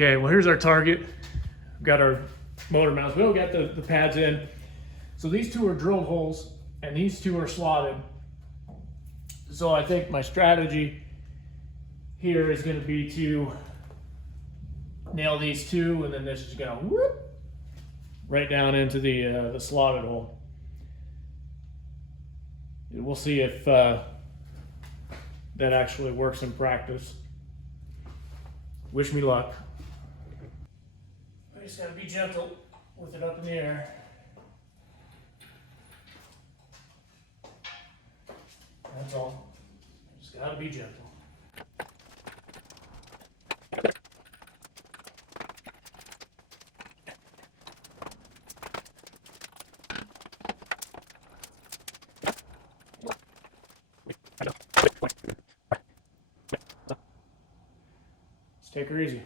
Okay, well here's our target. We've got our motor mounts. We all got the pads in. So these two are drilled holes and these two are slotted. So I think my strategy here is going to be to nail these two, and then this is going to whoop right down into the slotted hole. We'll see if that actually works in practice. Wish me luck. I just got to be gentle with it up in the air. That's all. Just got to be gentle. Let's take her easy.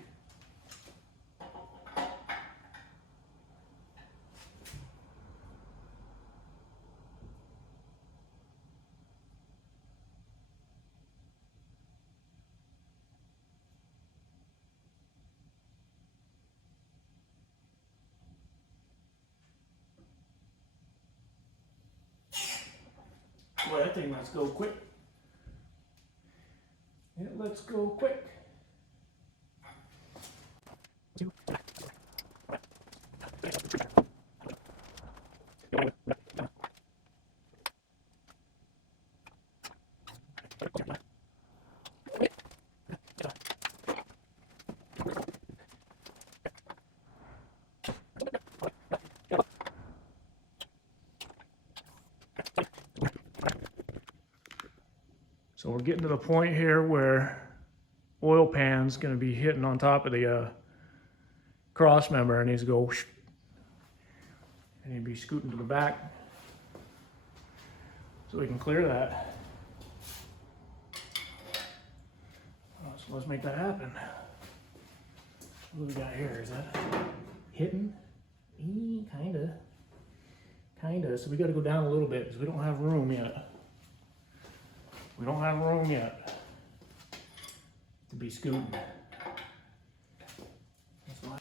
Boy, that thing lets go quick. It lets go quick. So we're getting to the point here where oil pan's going to be hitting on top of the cross member, and needs to go whoosh, and he'd be scooting to the back so we can clear that. So let's make that happen. What do we got here? Is that hitting? Kinda. So we got to go down a little bit because we don't have room yet. We don't have room yet to be scooting. That's why.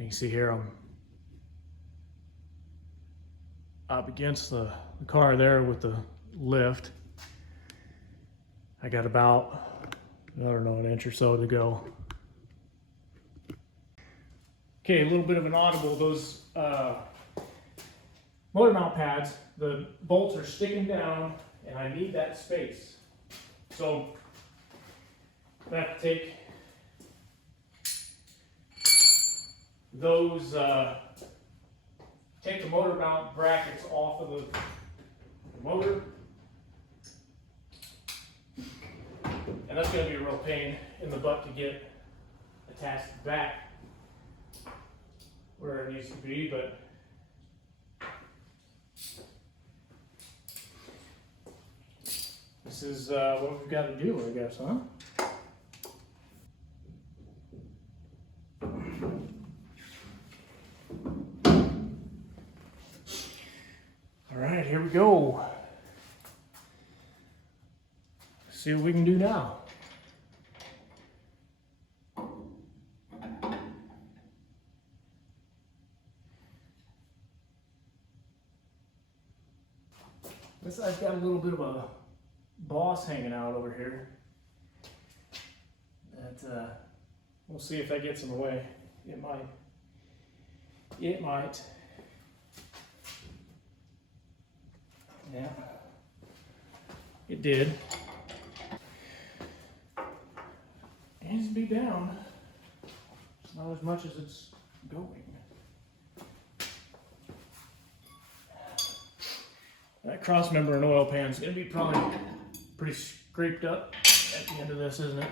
You can see here I'm up against the car there with the lift. I got about, I don't know, an inch or so to go. Okay, a little bit of an audible. Those motor mount pads, the bolts are sticking down and I need that space. So I have to take those, take the motor mount brackets off of the motor. And that's going to be a real pain in the butt to get attached back where it needs to be, but this is what we've got to do, I guess, huh? All right, here we go. See what we can do now. This side's got a little bit of a boss hanging out over here. That we'll see if that gets in the way. It might. It might. Yeah. It did. It needs to be down. Not as much as it's going. That cross member and oil pan is going to be probably pretty scraped up at the end of this, isn't it?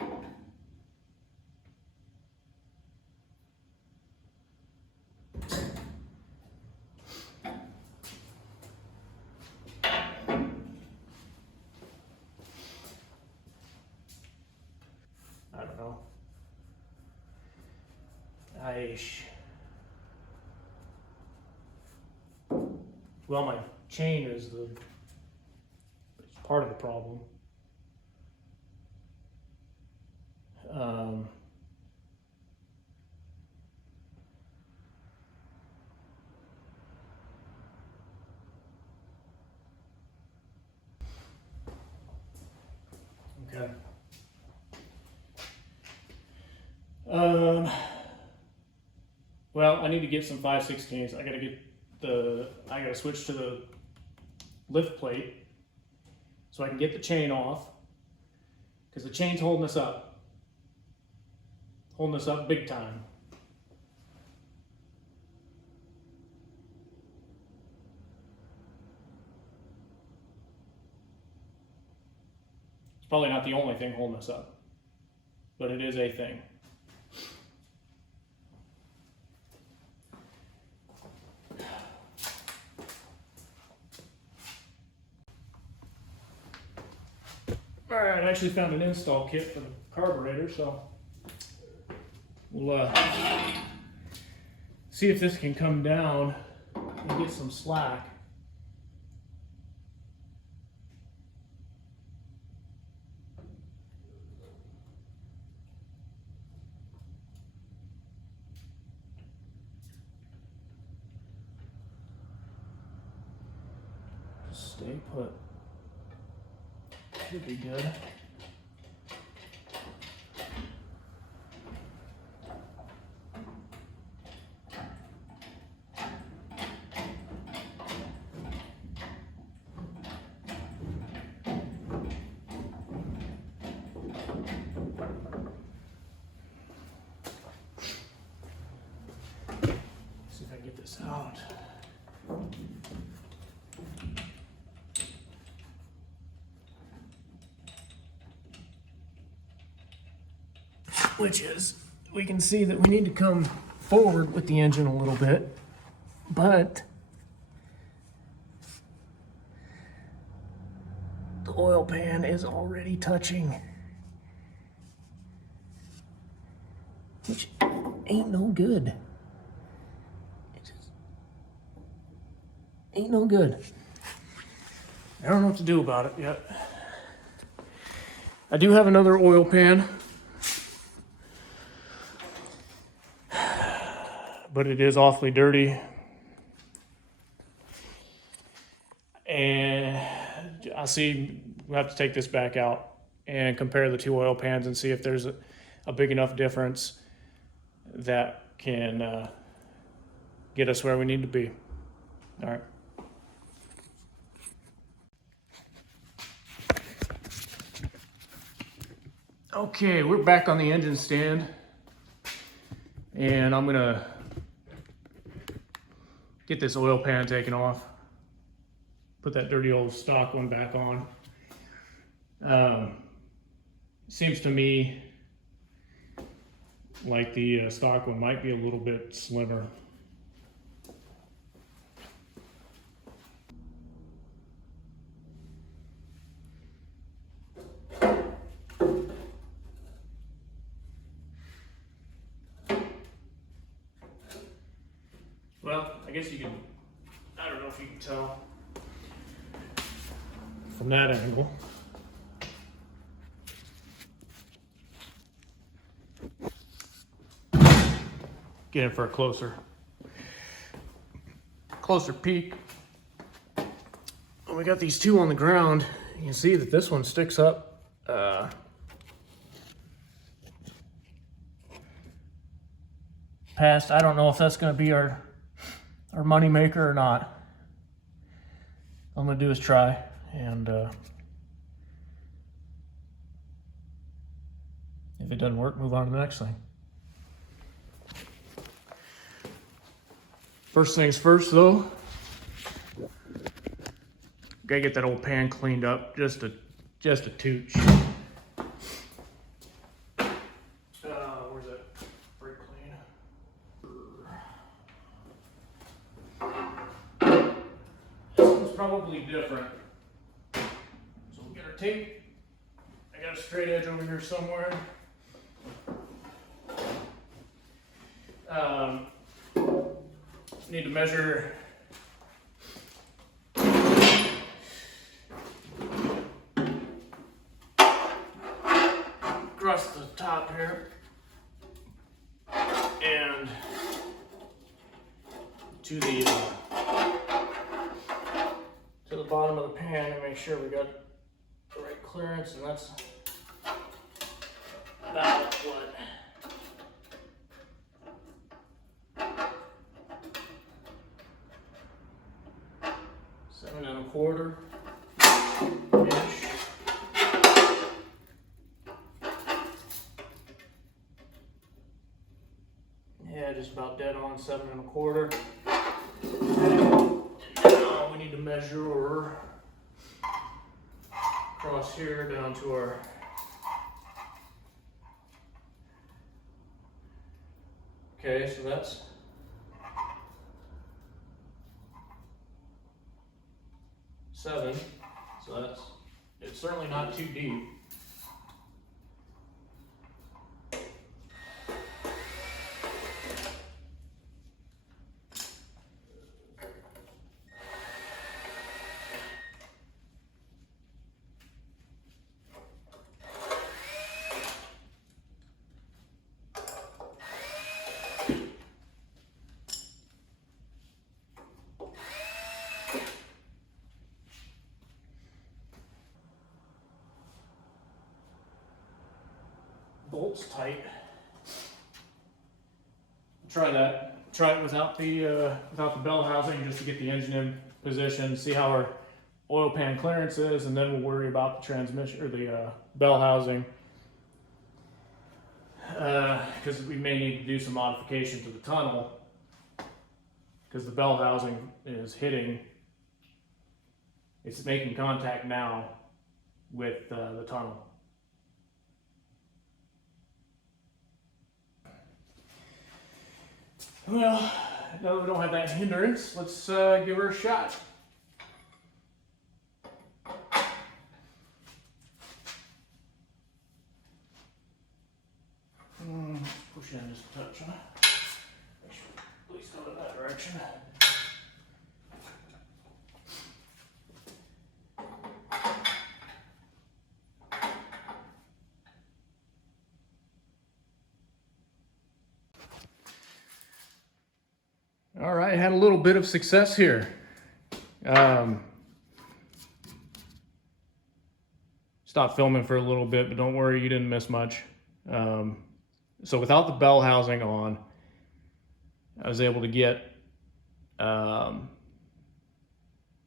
don't know. Well, my chain is part of the problem. Okay. Well, I need to get some 5/16. I gotta switch to the lift plate so I can get the chain off, because the chain's holding us up big time. It's probably not the only thing holding us up, but it is a thing. All right, I actually found an install kit for the carburetor, so we'll see if this can come down and get some slack. Stay put. Should be good. See if I can get this out. Which is, we can see that we need to come forward with the engine a little bit, but the oil pan is already touching, which ain't no good. It just ain't no good. I don't know what to do about it yet. I do have another oil pan, but it is awfully dirty. And we'll have to take this back out and compare the two oil pans and see if there's a big enough difference that can get us where we need to be. All right. Okay, we're back on the engine stand, and I'm gonna get this oil pan taken off, put that dirty old stock one back on. Seems to me like the stock one might be a little bit slimmer. Well, I guess you can, I don't know if you can tell from that angle. Get in for a closer peek. We got these two on the ground. You can see that this one sticks up past. I don't know if that's going to be our money maker or not. All I'm going to do is try, and if it doesn't work, move on to the next thing. First things first, though, gotta get that old pan cleaned up, just a tooch. Where's that brake clean? This one's probably different. So we'll get our tape. I got a straight edge over here somewhere. Need to measure across the top here and to the bottom of the pan and make sure we got the right clearance, and that's about what 7 1/4 inch. Yeah, just about dead on 7 1/4. Now we need to measure across here down to our okay, so that's 7. So it's certainly not too deep. Bolts tight. Try it without the bell housing, just to get the engine in position, see how our oil pan clearance is, and then we'll worry about the transmission or the bell housing, because we may need to do some modification to the tunnel because the bell housing is hitting. It's making contact now with the tunnel. Well, now that we don't have that hindrance, let's give her a shot. Push in just a touch, huh? At least go in that direction. All right, had a little bit of success here. Stopped filming for a little bit, but don't worry, you didn't miss much. So without the bell housing on, I was able to get the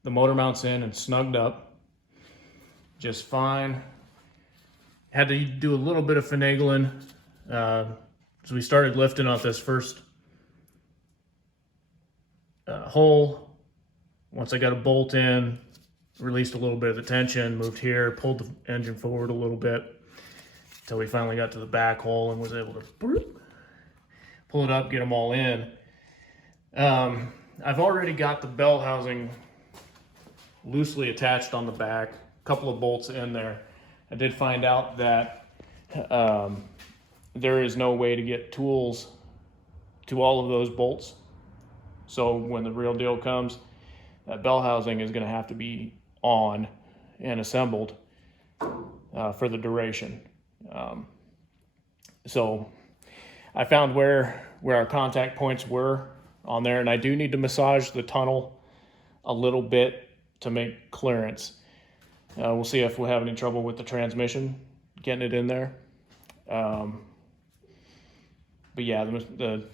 motor mounts in and snugged up just fine. Had to do a little bit of finagling. So we started lifting off this first hole. Once I got a bolt in, released a little bit of the tension, moved here, pulled the engine forward a little bit until we finally got to the back hole and was able to pull it up, get them all in. I've already got the bell housing loosely attached on the back, a couple of bolts in there. I did find out that there is no way to get tools to all of those bolts. So when the real deal comes, that bell housing is going to have to be on and assembled for the duration. So I found where our contact points were on there, and I do need to massage the tunnel a little bit to make clearance. We'll see if we'll have any trouble with the transmission getting it in there. But yeah, the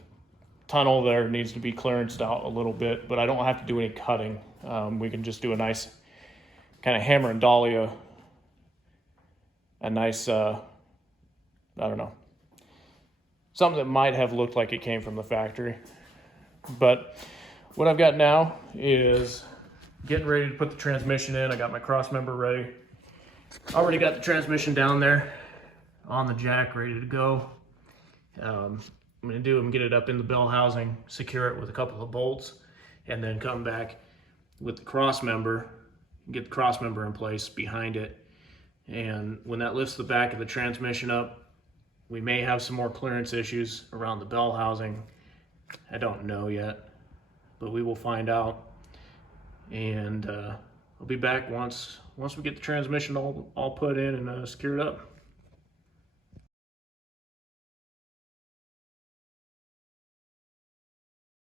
tunnel there needs to be clearanced out a little bit, but I don't have to do any cutting. We can just do a nice kind of hammer and dolly, a nice, I don't know, something that might have looked like it came from the factory. But what I've got now is getting ready to put the transmission in. I got my cross member ready. Already got the transmission down there on the jack, ready to go. I'm going to get it up in the bell housing, secure it with a couple of bolts, and then come back with the cross member, get the cross member in place behind it. And when that lifts the back of the transmission up, we may have some more clearance issues around the bell housing, I don't know yet, but we will find out. And I'll be back once we get the transmission all put in and secured up.